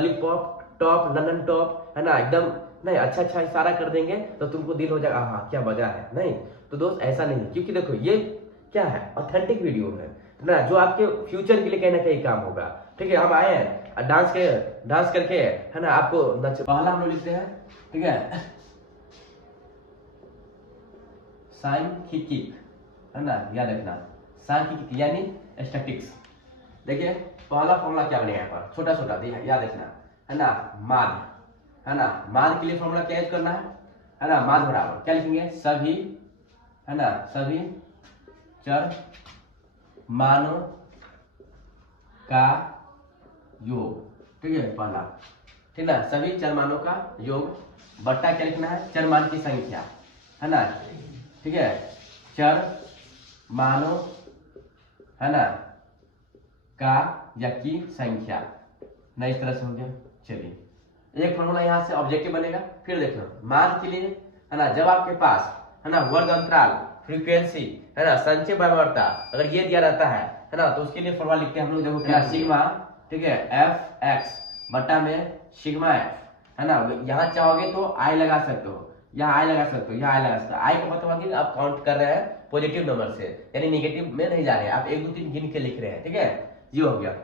Lollipop top London top है ना, एकदम नहीं अच्छा अच्छा इशारा कर देंगे तो तुमको दिल हो जाएगा हाँ क्या वजह है। नहीं तो दोस्त ऐसा नहीं है, क्योंकि देखो ये क्या है, ऑथेंटिक वीडियो है ना, जो आपके फ्यूचर के लिए कहीं ना कहीं काम होगा। ठीक है, हम आए हैं डांस करके है ना आपको नच। पहला हम लोग लिखते हैं, ठीक है, सांख्यिकी है ना, याद रखना सांख्यिकी यानी स्टैटिक्स। देखिए पहला फॉर्मूला क्या बनेगा यहाँ पर, छोटा छोटा याद रखना है ना, माध्य है ना, माध्य के लिए फॉर्मूला क्या यूज करना है ना, माध्य बराबर क्या लिखेंगे, सभी है ना, सभी चर मानों का योग। ठीक है पहला, ठीक ना, सभी चर मानों का योग बट्टा क्या लिखना है, चर मान की संख्या है ना। ठीक है, चर मानों है ना का या की संख्या ना, इस तरह से हो गया। चलिए एक फॉर्मूला यहाँ से ऑब्जेक्टिव बनेगा। फिर देखो मान के लिए है ना, जब आपके पास है ना वर्ग अंतराल फ्रीक्वेंसी है ना संचय बराबरता अगर ये दिया रहता है ना, तो उसके लिए फॉर्मूला लिखते हैं हम लोग, देखो क्या सिग्मा, ठीक है, एफ एक्स बटा में सिग्मा एफ है ना। यहाँ चाहोगे तो आई लगा सकते हो, यहाँ आई लगा सकते हो, यहाँ आई लगा सकते हो। आई का मतलब कि आप काउंट कर रहे हैं पॉजिटिव नंबर से, यानी नेगेटिव में नहीं जा रहे हैं, आप 1 2 3 गिन के लिख रहे हैं। ठीक है, ये हो गया।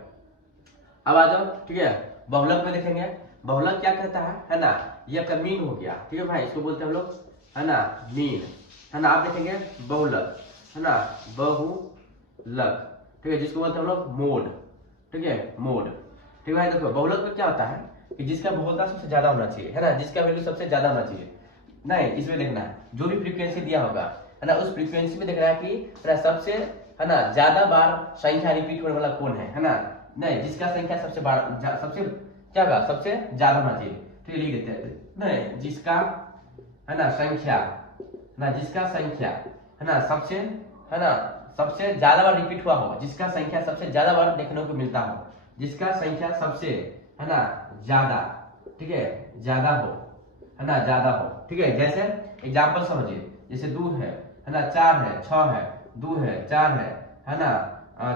अब आ जाओ, ठीक है, बहुलक में देखेंगे। बहुलक क्या कहता है ना, ये आपका मीन हो गया। ठीक है भाई, इसको बोलते हैं हम लोग है ना मीन है ना। आप देखेंगे बहुलक है ना, बहुलक, ठीक है, जिसको बोलते हैं हम लोग मोड। ठीक है, मोड। ठीक है भाई, देखो बहुलक में क्या होता है कि जिसका बहुलता सबसे ज्यादा होना चाहिए है ना, जिसका वैल्यू सबसे ज्यादा होना चाहिए। नहीं, इसमें देखना है जो भी फ्रीक्वेंसी दिया होगा है ना, उस फ्रीक्वेंसी में देखना है कि सबसे है ना ज्यादा बार संख्या रिपीट होने वाला कौन है ना। नहीं, जिसका संख्या सबसे सबसे क्या होगा, सबसे ज्यादा होना चाहिए। ठीक है, लिख देते हैं। नहीं, जिसका है ना संख्या ना, जिसका संख्या है ना सबसे ज्यादा बार रिपीट हुआ हो, जिसका संख्या सबसे ज्यादा बार देखने को मिलता हो, जिसका संख्या सबसे है ना ज्यादा, ठीक है, ज्यादा हो है ना, ज्यादा हो। ठीक है, जैसे एग्जांपल समझिए, जैसे 2 है ना, 4 है, 6 है, 2 है, 4 है ना,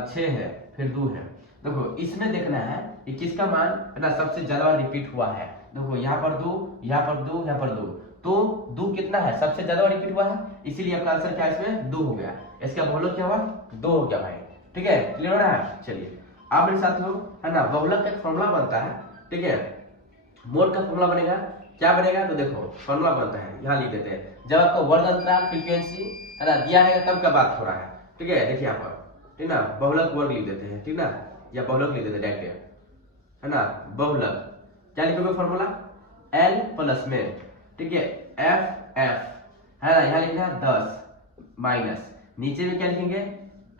6 है, फिर 2 है। देखो इसमें देखना है कि किसका मान है ना सबसे ज्यादा बार रिपीट हुआ है। देखो यहाँ पर 2, यहाँ पर 2, यहाँ पर 2, तो 2 कितना है, सबसे ज्यादा बार रिपीट हुआ है, इसीलिए आपका आंसर क्या है इसमें 2 हो गया। इसका बहुलक क्या हुआ, 2 हो गया भाई। ठीक है, क्लियर हो रहा है। चलिए अब मेरे साथियों है ना, बहुलक का एक फॉर्मूला बनता है। ठीक है, मोड का फॉर्मूला बनेगा, क्या बनेगा, तो देखो फॉर्मूला बनता है, यहाँ लिख देते हैं। जब आपको वर्ग अंतराल फ्रीक्वेंसी है ना दिया है तब का बात हो रहा है। ठीक है, देखिए यहाँ पर, ठीक ना, बहुलक वर्ग लिख देते हैं, ठीक ना, या बहुलक लिख देते हैं डायरेक्ट है ना। बहुलक क्या लिखोगे फॉर्मूला, एल प्लस में, ठीक है, एफ एफ है ना, यहाँ लिखना है 10 माइनस, नीचे में क्या लिखेंगे,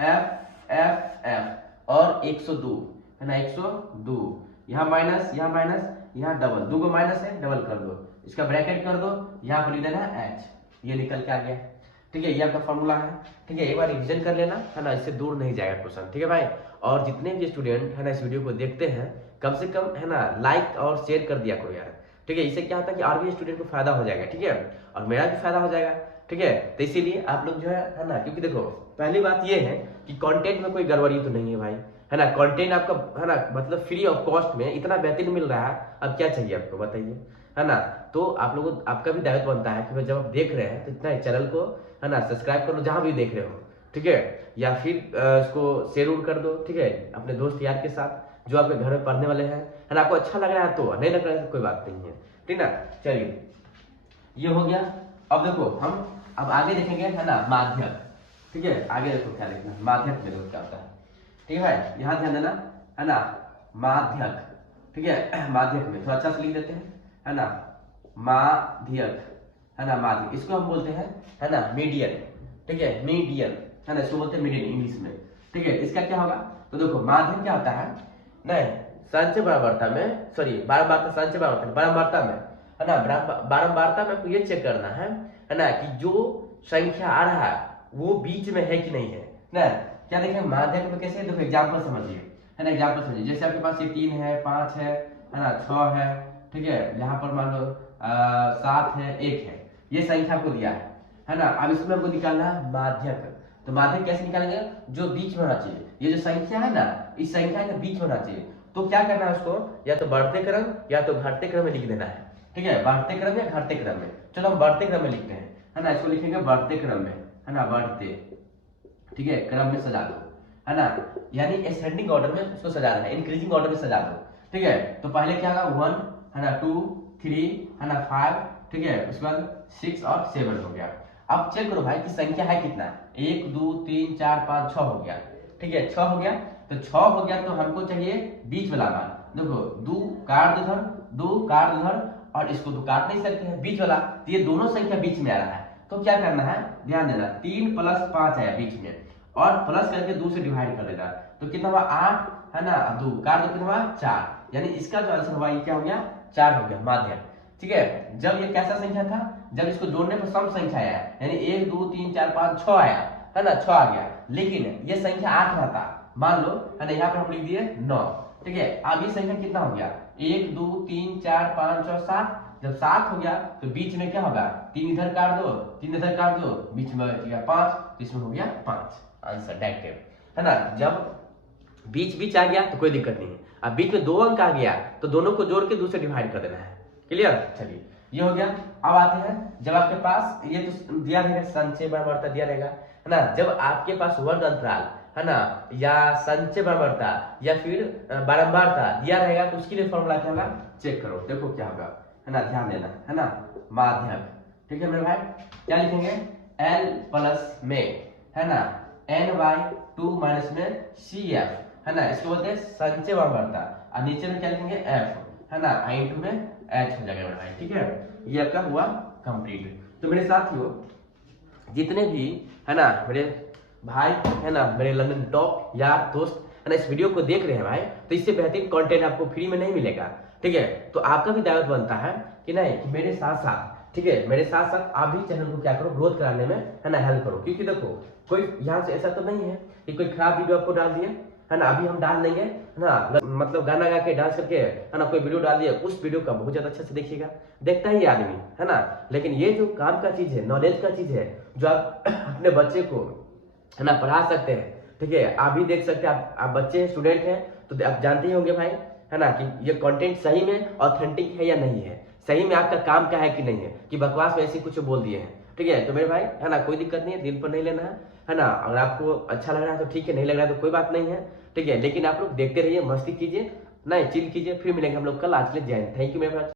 एफ एफ एफ और 102 है ना, 102, यहाँ माइनस, यहाँ माइनस, यहाँ डबल, 2 को माइनस है डबल कर दो, इसका ब्रैकेट कर दो, यहाँ पर लिख देना है एच, ये निकल के आ गया। ठीक है, ये आपका फॉर्मूला है। ठीक है, एक बार रिवीजन कर लेना है ना, इससे दूर नहीं जाएगा क्वेश्चन। ठीक है भाई, और जितने भी स्टूडेंट है ना इस वीडियो को देखते हैं, कम से कम है ना लाइक और शेयर कर दिया करो यार। ठीक है, इससे क्या होता है कि और भी स्टूडेंट को फायदा हो जाएगा। ठीक है, और मेरा भी फायदा हो जाएगा। ठीक है, तो इसीलिए आप लोग जो है ना, क्योंकि देखो पहली बात ये है कि कंटेंट में कोई गड़बड़ी तो नहीं है भाई, है ना। कंटेंट आपका है ना मतलब फ्री ऑफ कॉस्ट में इतना बेहतरीन मिल रहा है, अब क्या चाहिए आपको बताइए, है ना। तो आप लोगों आपका भी दायित्व बनता है कि भाई जब आप देख रहे हैं तो इतना चैनल को है ना सब्सक्राइब कर लो जहां भी देख रहे हो। ठीक है, या फिर इसको शेयर उड़ कर दो। ठीक है, अपने दोस्त यार के साथ जो आपके घर में पढ़ने वाले हैं, है ना। आपको अच्छा लग रहा है तो, नहीं लग रहा है तो कोई बात नहीं है। ठीक ना, चलिए ये हो गया। अब देखो हम अब आगे देखेंगे है ना माध्यक। ठीक है, आगे देखो क्या लिखना है, माध्यक में देखो क्या होता है। ठीक है भाई, यहाँ ध्यान देना है ना, माध्यक। ठीक है, माध्यक में तो अच्छा से लिख देते हैं है ना, माध्यक है ना, माध्यक इसको हम बोलते हैं है ना मीडियन। ठीक है, मीडियन है ना, इसको बोलते हैं मीडियन इंग्लिश में। ठीक है, इसका क्या होगा, तो देखो माध्यक क्या होता है, नहीं संचय बराबरता में, सॉरी बारंबारता, संचय बराबरता बारंबारता में है ना, बारंबारता में आपको ये चेक करना है ना कि जो संख्या आ रहा है वो बीच में है कि नहीं है ना। क्या देखें माध्यक में कैसे, देखो एग्जांपल समझिए है ना, एग्जांपल समझिए, जैसे आपके पास ये 3 है, 5 है ना, 6 है। ठीक है, यहाँ पर मान लो 7 है, 1 है, ये संख्या को दिया है ना। अब इसमें हमको निकालना है माध्यक। तो माध्यक कैसे निकालेंगे, जो बीच में होना चाहिए, ये जो संख्या है ना इस संख्या के बीच में होना चाहिए। तो क्या करना है उसको, या तो बढ़ते क्रम या तो घटते क्रम में लिख देना है, ठीक है, बढ़ते क्रम या घटते क्रम में। चलो हम बढ़ते क्रम में लिखते हैं, है ना, इसको लिखेंगे बढ़ते क्रम में, है ना, बढ़ते, ठीक है, क्रम में सजा दो, है ना, यानी असेंडिंग ऑर्डर में उसको सजा देना, इंक्रीजिंग ऑर्डर में सजा दो, ठीक है। तो पहले क्या होगा 1, है ना, 2, 3, है ना, 5, ठीक है, उसके बाद 6 और 7 हो गया। अब चेक करो भाई कि संख्या है कितना, 1 2 3 4 5 6 हो गया, ठीक है, 6 हो गया। तो 6 हो गया तो हमको चाहिए बीच वाला मान। देखो 2 काट दो इधर, 2 काट दो इधर, और इसको तो काट नहीं सकते हैं, बीच वाला, तो ये दोनों संख्या बीच में आ रहा है। तो क्या करना है, ध्यान देना, 3 + 5 आया बीच में, और प्लस करके 2 से डिवाइड कर देना, तो कितना हुआ 8, है ना, 2 काट दो कितना हुआ 4, यानी इसका जो आंसर हुआ ये क्या हो गया 4 हो गया, माध्य, ठीक है। जब ये कैसा संख्या था, जब इसको जोड़ने पर सम संख्या आया, यानी 1 2 3 4 5 6 आया, है ना, 6 आ गया, लेकिन ये संख्या 8 रहता, मान लो, है ना, यहाँ पर हम लिख दिए 9, ठीक है। अब ये संख्या कितना हो गया 1 2 3 4 5 और 7, जब 7 हो गया तो बीच में क्या होगा 3 इधर काट दो, 3 इधर काट दो, बीच में बच गया 5, तो इसमें हो गया 5, आंसर डायरेक्टिव, है ना। जब बीच आ गया तो कोई दिक्कत नहीं है, अब बीच में 2 अंक आ गया तो दोनों को जोड़ के 2 से डिवाइड कर देना है, क्लियर। चलिए ये हो गया। अब आते हैं, जब आपके पास ये तो दिया रहेगा संचय बराबरता दिया रहेगा, है ना, जब आपके पास वर्ग अंतराल, है ना, या संचय बराबरता या फिर बारंबारता दिया रहेगा, तो उसके लिए फॉर्मूला क्या होगा चेक करो, देखो क्या होगा, है ना, ध्यान देना, है ना, माध्यक, ठीक है मेरे भाई, क्या लिखेंगे L प्लस में, है ना, N/2 माइनस में CF, है ना, इसको बोलते हैं संचय बराबरता, और नीचे में क्या लिखेंगे F, है ना, I में H हो जाएगा मेरे भाई, ठीक है। ये आपका हुआ कंप्लीट। तो मेरे साथियों जितने भी, है ना, मेरे भाई, है ना, मेरे लंदन टॉप यार दोस्त, है ना, इस वीडियो को देख रहे हैं भाई, तो इससे बेहतरीन कंटेंट आपको फ्री में नहीं मिलेगा, ठीक है। तो आपका भी दायित्व बनता है कि नहीं, कि मेरे साथ साथ, ठीक है, मेरे साथ साथ आप भी चैनल को क्या करो, ग्रोथ कराने में, है ना, हेल्प करो। क्योंकि देखो कोई यहाँ से ऐसा तो नहीं है कि कोई खराब वीडियो आपको डाल दिया, है ना, अभी हम डाल देंगे, है ना, मतलब गाना गा के डांस करके, है ना, कोई वीडियो डाल दिया, उस वीडियो का बहुत ज्यादा अच्छा से देखिएगा, देखता ही आदमी, है ना। लेकिन ये जो काम का चीज है, नॉलेज का चीज है, जो आप अपने बच्चे को, है ना, पढ़ा सकते हैं, ठीक है, आप भी देख सकते हैं, आप बच्चे स्टूडेंट हैं तो आप जानते ही होंगे भाई, है ना, कि ये कंटेंट सही में ऑथेंटिक है या नहीं है, सही में आपका काम का है कि नहीं है, कि बकवास में ऐसे कुछ बोल दिए हैं, ठीक है। तो मेरे भाई, है ना, कोई दिक्कत नहीं है, दिल पर नहीं लेना है ना, अगर आपको अच्छा लग रहा है तो ठीक है, नहीं लग रहा है तो कोई बात नहीं है, ठीक है। लेकिन आप लोग देखते रहिए, मस्ती कीजिए, नहीं चिल कीजिए, फिर मिलेंगे हम लोग कल। आज के लिए जय हिंद, थैंक यू मेरे भाई।